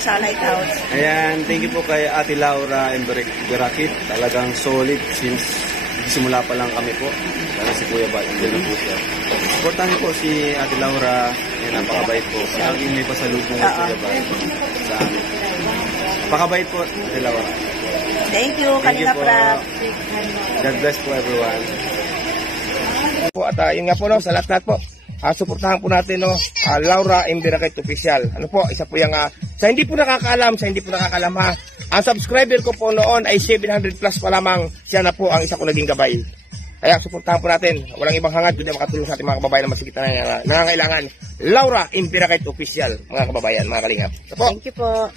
Sana ikaw. Ayan, thank you po kay Ate Laura and Berakit. Talagang solid since simula pa lang kami po. Talagang si Kuya Bal, hindi na po siya. Supportan niyo po si Ate Laura. Ayan, napakabait po. Laging may pasalubong kay Kuya Bal sa amin. Napakabait po, Ate Laura. Thank you, Kalinga Prab. God bless po everyone. Po, at yun nga po, no, sa lahat po. Suportahan po natin, no, Laura M. Berakit Official. Ano po, isa po yung, sa hindi po nakakaalam, ha. Ang subscriber ko po noon ay 700 plus pa lamang. Siya na po ang isa ko naging gabay. Kaya suportahan po natin. Walang ibang hangad kundi makatulong sa ating mga kababayan na masigit na nangangailangan. Laura M. Berakit Official, mga kababayan, mga kalingap. So, thank you po.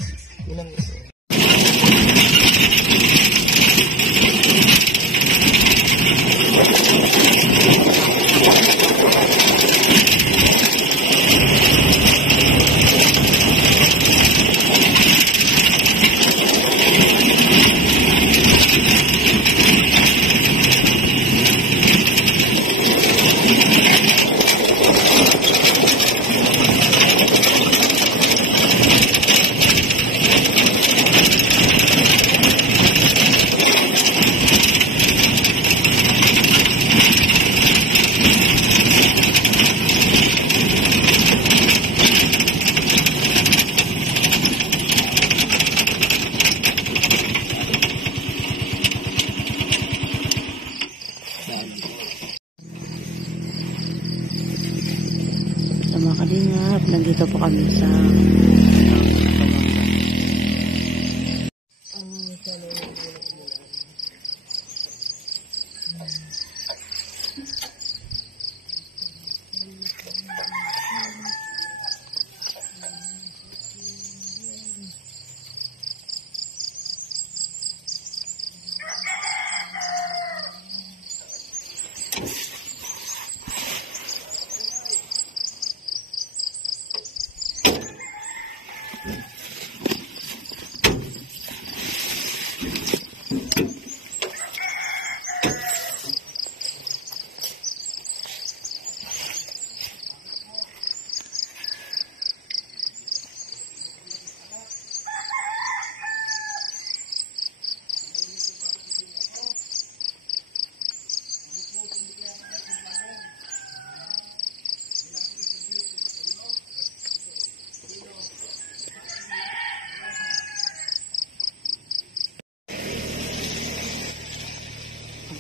Mga kalingap, nandito po kami sa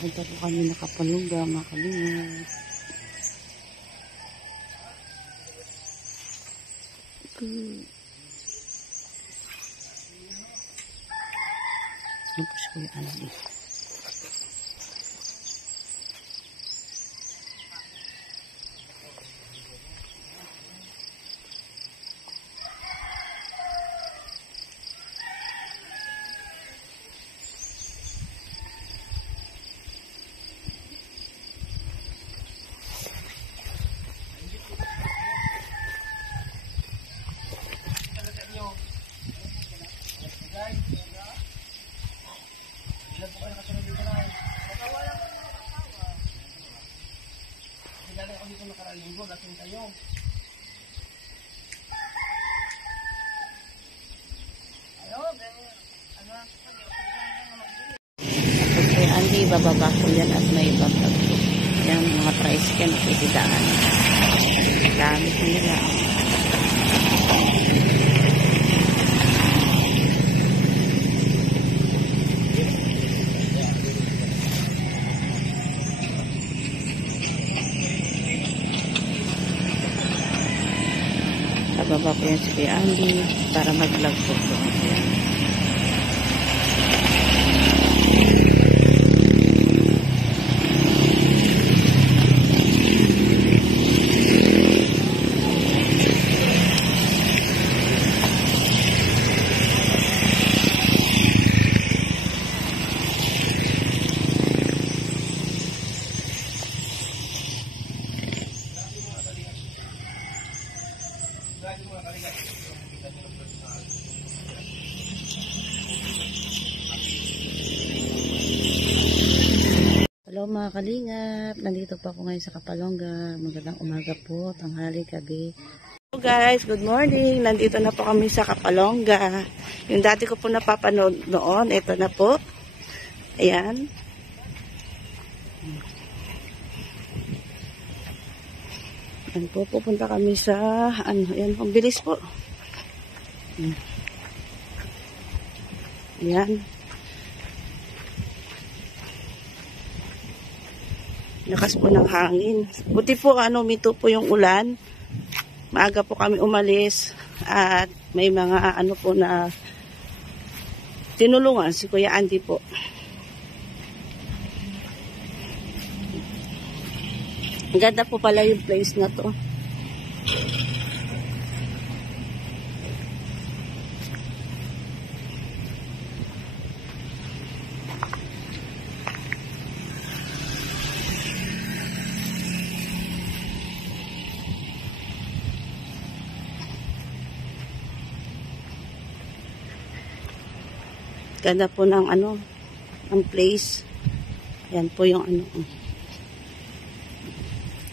punta po kami nakapalungga, mga kalingap. Ano po si Kuya Andy? Kay Andy, bababa ko yan at may babag ko. Yan, mga tricycle na pitidaan. Gamit nila. Bababa ko yan si Kuya Andy para mag-vlog po. Yan. Hello mga kalingap, nandito po ako ngayon sa Kapalongga. Magandang umaga po, tanghali, gabi. Hello guys, good morning. Nandito na po kami sa Kapalongga. Yung dati ko po napapanood noon, ito na po. Ayan. Ayan po, pupunta kami sa, ayan, ang bilis po. Ayan. Lakas po ng hangin. Buti po, mito po yung ulan. Maaga po kami umalis at may mga po na tinulungan si Kuya Andy po. Ang ganda po pala yung place na to. Ganda po ng ang place. Yan po yung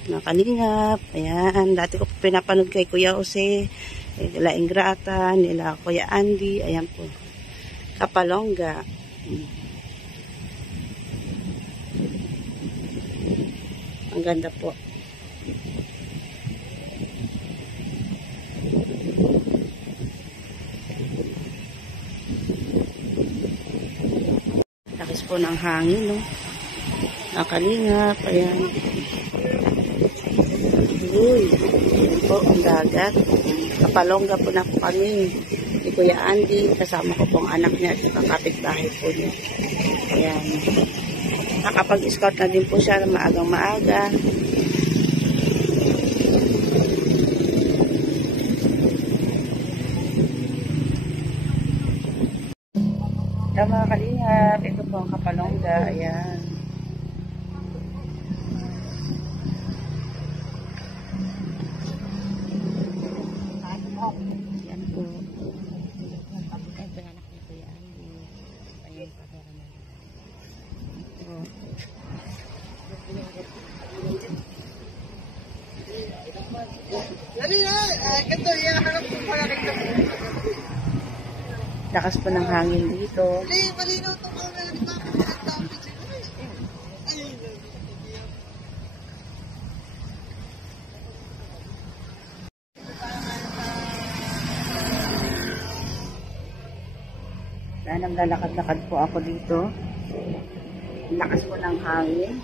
Kalingap. Ayan, dati ko pinapanood kay Kuya Jose, nila Ingrata, nila Kuya Andy. Ayan po. Kapalongga. Ang ganda po. Lakas po ng hangin, no? Nakalingap. Ayan. Uy, yun po ang dagat. Kapalongga po na po kami ni Kuya Andy, kasama ko pong anak niya at kapitbahay po niya. Ayan. Nakapag-scout na din po siya na maagang maaga. Mga kalingap, ito po ang Kapalongga. Ayan. Yan po. Ito yung anak ni Kuya Andy. Ayan pa naman. Ito. Lakas pa ng hangin dito. Dahil naglalakad-lakad po ako dito. Lakas po ng hangin.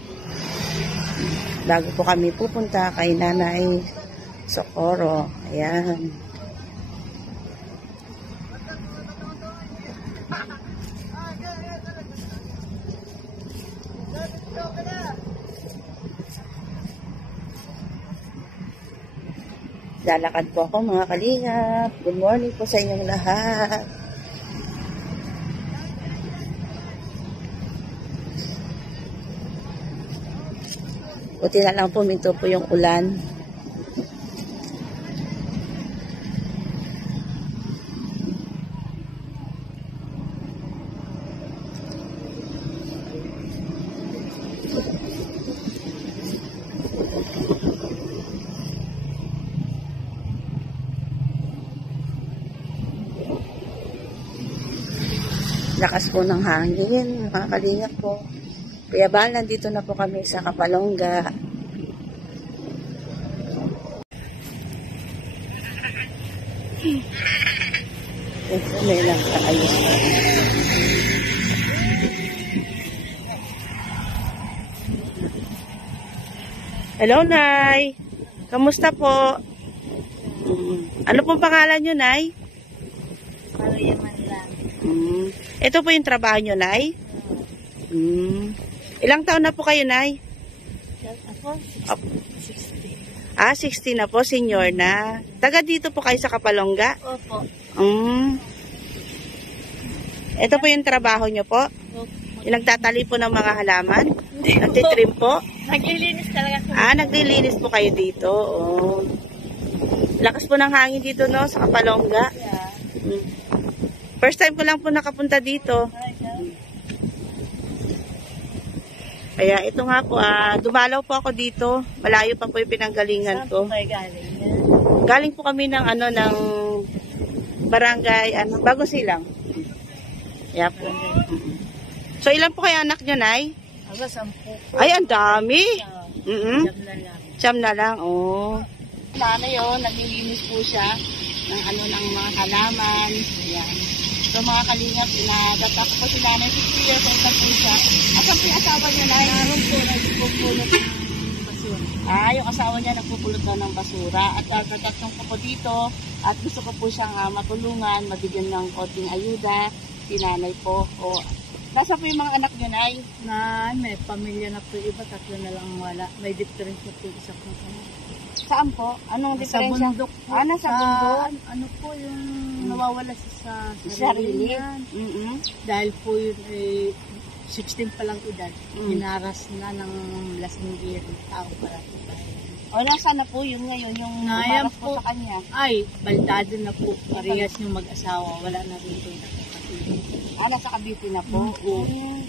Bago po kami pupunta kay Nanay Socorro. Ayan. Lalakad po ako mga kalingap. Good morning po sa inyong lahat. Buti na lang po, minto po yung ulan. Lakas po ng hangin, mga kalingap po. Kaya ba, nandito na po kami sa Kapalongga. Ito, may lang kaayos na. Hello, Nay. Kamusta po? Ano pong pangalan nyo, Nay? Maruyaman lang. Ito po yung trabaho nyo, Nay? Ilang taon na po kayo, Nay? Ako? 60. 60 na po, senior na. Taga dito po kayo sa Kapalongga? Opo. Ito po yung trabaho nyo po? Yung nagtatali po ng mga halaman? Nagtitrim po? Naglilinis talaga ako. Naglilinis po kayo dito. Oh. Lakas po ng hangin dito, no? Sa Kapalongga. Yeah. First time ko lang po nakapunta dito. Kaya ito nga po, dumalaw po ako dito. Malayo pa po yung pinanggalingan ko. Saan po kayo galing? Galing po kami ng ano ng barangay Bagong Silang. Yeah po. So ilan po kayo anak niyo, Nay? Aba, 10. Ay, ang dami. Mm. Siyam na lang. Siyam na lang. Oh. Nanay naglilinis po siya ng ng mga halaman. Yan. So mga kalingap, inadapak po si Nanay Cecilia kung saan po siya. Asan po yung asawa niya, Nay? Naroon po, nagpupulot ng basura. Yung asawa niya nagpupulot daw ng basura. At nagtatanong ko po dito at gusto ko po siyang matulungan, mabigyan ng konting ayuda. Si Nanay po. Nasa po yung mga anak niyo, Nay? May pamilya na po iba, 3 na lang wala. May difference na po isa kong Saan po? Anong Sa diferensya? bundok po. Nasa bundok. Ano po yung nawawala sa Sarili. sarili niya. Dahil po yun 16 pa lang edad. Hinaras na ng lasingir ng tao para sa tayo. Nasaan na po yun ngayon? Yung Ayan maras po sa kanya? Ay, baldado na po. Parehas yung mag-asawa. Wala na rin po nakakatulog. Nasa Cavite na po?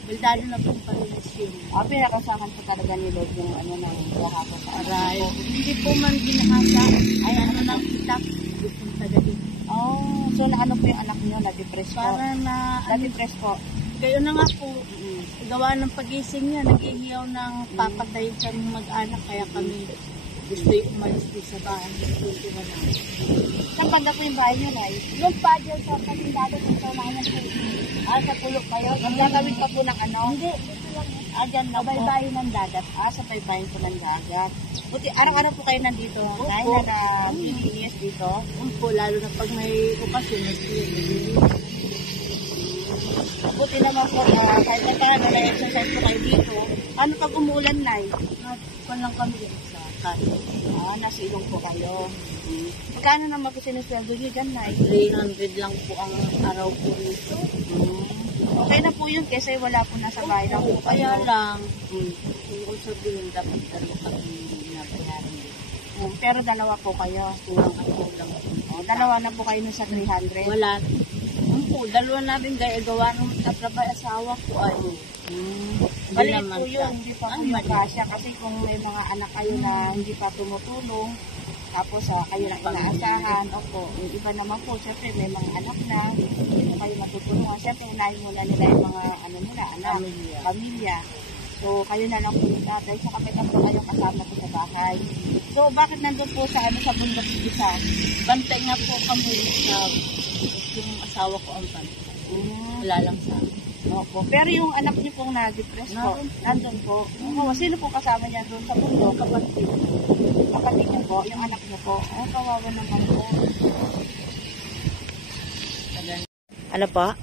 Baldado na po parehas yun. Pinakasahan po talaga ni Lord yung ng lahat sa Para hindi po man ginahasa. Ay, lang itak. Pupunta dali. So na po yung anak niyo? Na-depress po? Para Na-depress po? Kayo na nga po, gawa ng pagising niya, nag-ihiyaw ng papatayin sa mag-anak, kaya kami gusto yung umalis din sa bahay. Saan banda po yung bahay niyo, Nay? Yung pa dyan sa pagindado ng saunahan po. Sa pulok kayo? Gagawin pa po ng Hindi, dito lang. Dyan na po? Babaybayin ng dagat. Sa baybayin po ng dagat. Buti, araw-araw po kayo nandito, Nay, na PDES dito? Po, lalo na pag may okasyon, Buti naman po, kahit na paano, na-exercise po kayo dito. Ano pag umuulan, Nay? Kung lang kami sa kaso. Nasa ilong po kayo. Magkano naman po sinusweldo niyo dyan, Nay? 300 lang po ang araw po nito. Okay na po yun kasi wala po nasa bahay lang po kayo. Kaya lang, kung sabihin, dapat dalawa kami nabayaran din. Pero dalawa po kayo. Kulang. Dalawa na po kayo nun sa 300. Wala. Po, dalawa namin dahil gawa ng katrabay asawa ko ay. Maliit po yun, hindi pa po yung kasya kasi kung may mga anak kayo na hindi pa tumutulong, tapos kayo na inaasahan, yung iba naman po, siyempre may mga anak na, hindi na kayo matutulungan, siyempre inahin muna nila yung mga anak, pamilya. So, kayo na lang po yung tatay, sa kapitan po kayo kasama po sa bahay. So, bakit nandun po sa bundok isa? Bantay nga po kami sa yung asawa ko ang bantay. Wala lang sa amin. Opo. Pero yung anak niyo pong na-depress po, nandun po. Sino po kasama niya doon sa bundok? Kapatid. Kapatid niyo po, yung anak niyo po. Kawawa naman po. Ano po?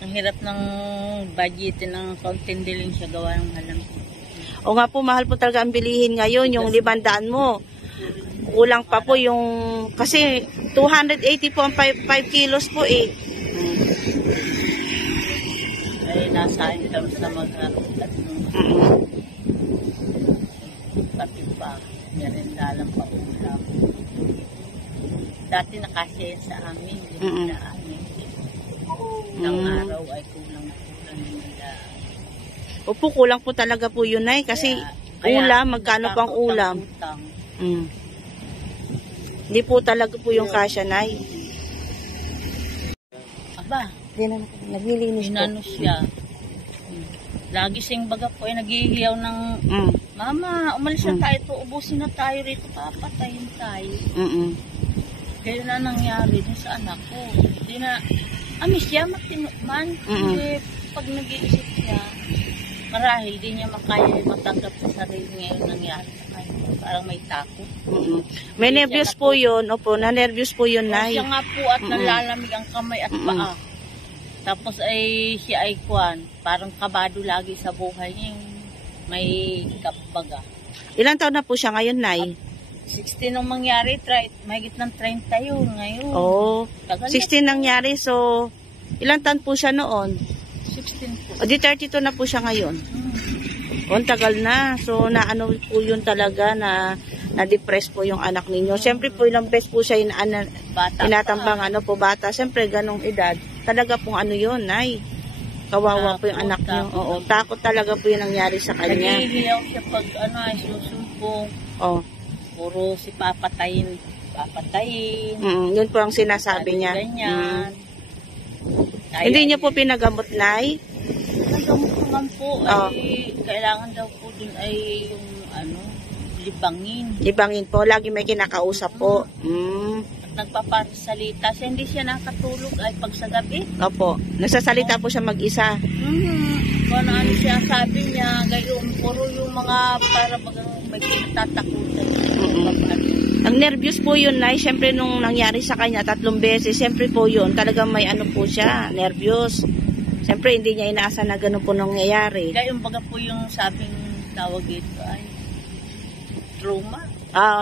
Ang hirap ng budgetin ng kaunting diling siya gawa ng halang. O nga po, mahal po talaga ang bilihin ngayon, yung 500 mo. Kulang pa po yung, kasi 280 po ang 5 kilos po eh. Ay, nasa income sa mag-aral at pati pa, merindalang pa ulam. Dati nakasya sa amin, limang amin. Ng araw ay kulang nila. Opo, kulang po talaga po yun ay, kasi ulam, magkano pang ulam? Hindi po talaga po yung kasya, Nay. Aba, naglilinis po. inano siya. Lagi siyang baga po ay naghihiyaw ng Mama, umalis na tayo to, ubusin na tayo rito, papatayin tayo. Kaya na nangyari din sa anak ko. Hindi na, amis siya man. Kasi pag nag-iisip siya, marahil di niya makaya matanggap sa sarili niya yung nangyari sa kanya. Parang may takot. May nervyos po yun. Opo, na-nervyos po yun, Nay. Siya nga po at nalalamig ang kamay at paa. Tapos ay siya ay parang kabado lagi sa buhay niya. May kabaga. Ilang taon na po siya ngayon, Nay? 16 nung mangyari, mahigit ng 30 yun ngayon. Oo. 16 nangyari, so ilang taon po siya noon? 16 po. O di 32 na po siya ngayon. O, tagal na. So, naano po yun talaga na-depress po yung anak ninyo. Siyempre po, ilang beses po siya inatambang bata. Siyempre, ganong edad. Talaga pong yun, Nay. Kawawa po yung anak niyo. Oo, takot talaga po yung nangyari sa kanya. Naghihiyaw siya pag ay susumpong. Oh. Puro si papatayin. papatayin. Yun po ang sinasabi niya. Ganyan. Hindi niyo po pinagamot, Nay? Nagamot naman po Oh. ay kailangan daw po din ay yung libangin. Libangin po, lagi may kinakausap po. At nagpapasalita siya, hindi siya nakatulog ay pag sa gabi. Opo, nagsasalita po siya mag-isa. Kung ano siya sabi niya, gayon, puro yung mga para bagang may kinatatakutan. Ang nervyos po yun, Nay. Siyempre nung nangyari sa kanya 3 beses, siyempre po yun, talagang may ano po siya, nervyos. Siyempre hindi niya inaasa na ganun po nangyayari. Gayon baga po yung sabing tawag dito ay trauma.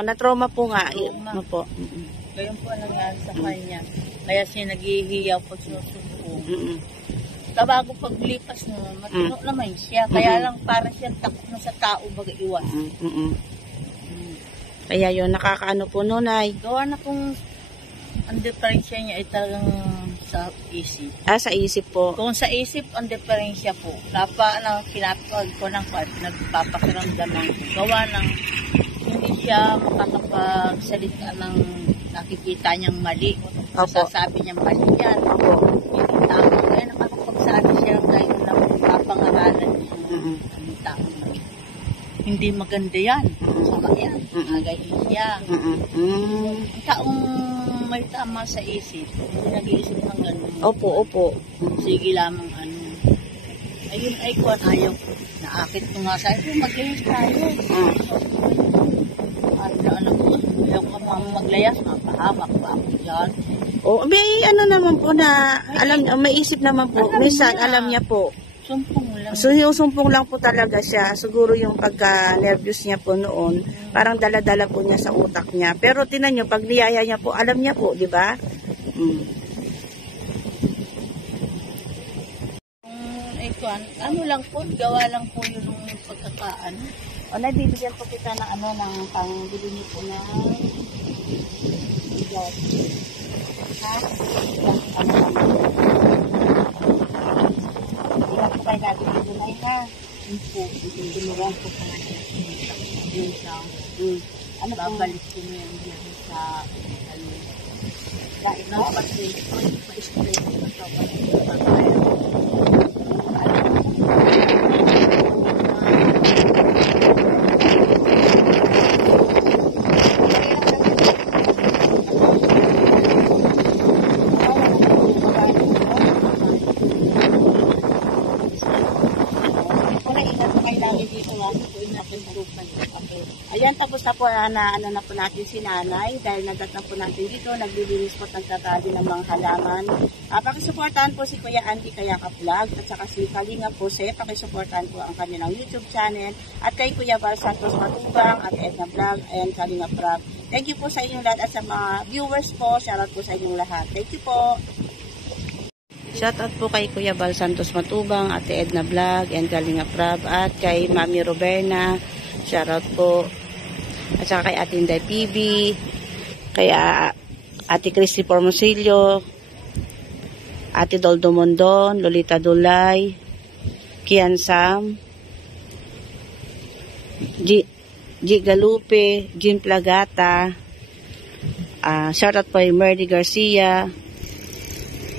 Na-trauma po nga. Trauma. Ano po. Gayon po ang nangyari sa kanya. Kaya siya naghihiyaw po sinusumpong. Bago paglipas no, matino naman siya. Kaya lang para siya takot na sa tao baga iwas. Kaya yun, nakakaano po no, Nay. Gawa na kung ang diferensya niya ay talagang sa isip. Sa isip po. Kung sa isip, ang diferensya po. Kinapag ko ng nagpapakiramdam ng gawa ng hindi siya makakapagsalita ng nakikita niyang mali. Masasabi niyang mali yan. Hindi tama. Kaya nakakapagsabi siya dahil na papangaralan niya. Ang taong mali. Hindi maganda yan. Sama yan. Agayin siya. Ang taong may tama sa isip, hindi nag-iisip ng gano'n. Opo. Sige lamang ayun ay kuwan ayaw ko. Naakit ko nga sa ito, mag-layas tayo. Alam ko, ayaw ka maglayas, mapahamak pa ako dyan. May ano naman po na, may isip naman po. Minsan, alam niya po. Sumpong lang. So, yung sumpong lang po talaga siya. Siguro yung pagka-nervous niya po noon, parang dala-dala po niya sa utak niya. Pero tinan niyo, pag niyaya niya po, alam niya po, di ba? Ano lang po, gawa lang po yung pagkakaan. Nabibigyan po kita ng ng pangbili niyo po na bigas. Hindi pa natin dito na ina. Tinuruan po pa natin. Yun siya. Babalik ko niya yan sa dahil na pa-straight Ayan, tapos na po na po natin si Nanay dahil nadatnan po natin dito, naglilinis po at nagtatabi ng mga halaman. Pakisuportahan po si Kuya Andy Kayaka Vlog at saka si Kalinga Jose, pakisuportahan po ang kanilang YouTube channel at kay Kuya Val Santos Matubang at Edna Vlog and Kalinga Prab. Thank you po sa inyong lahat at sa mga viewers po, shoutout po sa inyong lahat. Thank you po. Shoutout po kay Kuya Val Santos Matubang, Ate Edna Vlog and Kalinga Prab at kay Mami Roberna. Shoutout po. At saka kay Ate Inday PB, kay Ate Christy Formosilio, Ate Doldo Mondon, Lolita Dulay, Kian Sam, G Galupe, Jean Plagata, shoutout po kay Merdy Garcia,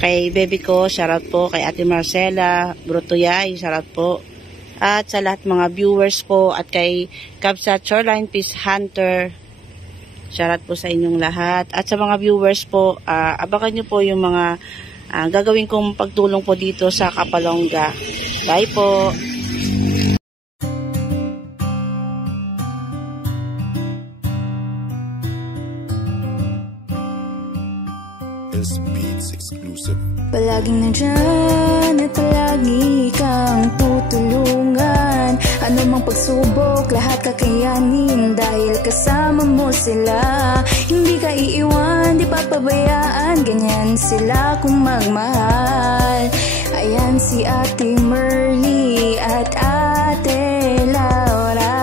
kay baby ko, shoutout po kay Ate Marcela Brutuyay, shoutout po. At sa lahat mga viewers po at kay Kabsat Shoreline Peace Hunter, shoutout po sa inyong lahat. At sa mga viewers po, abangan nyo po yung mga gagawin kong pagtulong po dito sa Kapalonga. Bye po! Beats exclusive. Palaging nandyan at palagi kang tutulungan. Ano mang pagsubok, lahat kakayanin dahil kasama mo sila. Hindi ka iiwan, di papabayaan, ganyan sila kung magmahal. Ayan si Ate Merly at Ate Laura.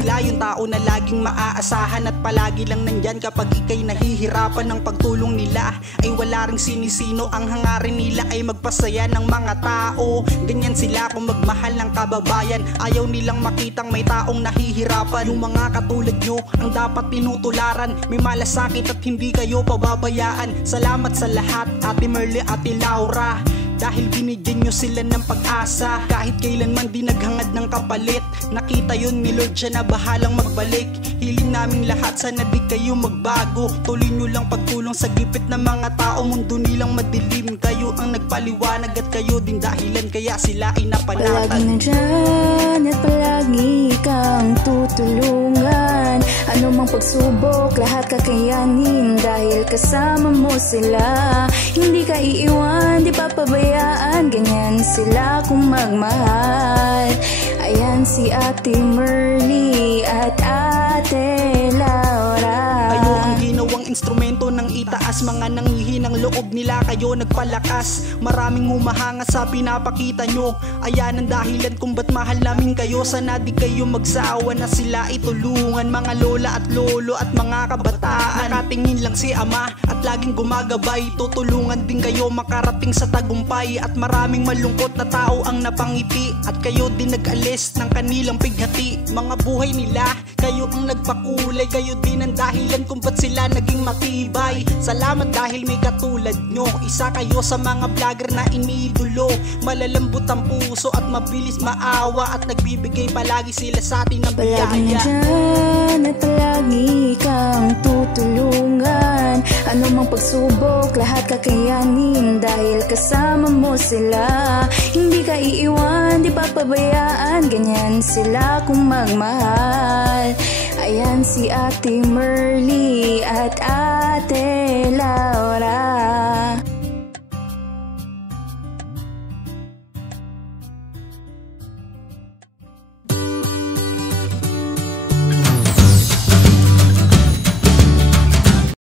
Sila yung tao na laging maaasahan at palagi lang nandyan kapag ikay nahihirapan. Ng pagtulong nila ay wala ring sinisino, ang hangarin nila ay magpasaya ng mga tao. Ganyan sila kung magmahal ng kababayan, ayaw nilang makitang may taong nahihirapan. Yung mga katulad nyo ang dapat tinutularan, may malasakit at hindi kayo pababayaan. Salamat sa lahat, Ate Merly, Ate Laura, dahil binigyan nyo sila ng pag-asa. Kahit kailanman di naghangad ng kapalit, nakita yun ni Lord, siya na bahalang magbalik. Hiling naming lahat, sana di kayo magbago. Tuloy nyo lang pagtulong sa gipit ng mga tao. Mundo nilang madilim, kayo ang nagpaliwanag at kayo din dahilan kaya sila ay napanatag. Palagi nandyan at palagi kang tutulungan. Ano mang pagsubok, lahat kakayanin dahil kasama mo sila. Hindi ka iiwan, di papabayaan, ganyan sila kung magmahal. Ayan si Ate Merly at Ate Laura. Kayo ang ginawang instrumento ng itaas, mga nanghihinang loob nila kayo nagpalakas. Maraming humahanga sa pinapakita nyo, ayan ang dahilan kung ba't mahal namin kayo. Sana di kayo magsawa na sila itulungan, mga lola at lolo at mga kabataan. Nakatingin lang si ama at laging gumagabay, tutulungan din kayo makarating sa tagumpay. At maraming malungkot na tao ang napangiti at kayo din nag-alis ng kanilang pighati. Mga buhay nila, kayo ang nagpakulay, kayo din ang dahilan kung ba't sila naging matibay. Salamat dahil may katulad nyo, isa kayo sa mga vlogger na iniidolo. Malalambot ang puso at mabilis maawa, at nagbibigay palagi sila sa atin ng biyaya. Palagi nandyan at palagi kang tutulungan. Ano mang pagsubok, lahat kakayanin dahil kasama mo sila. Hindi ka iiwan, di papabayaan, ganyan sila kung magmahal. Ayan si Ate Merly at Ate Laura.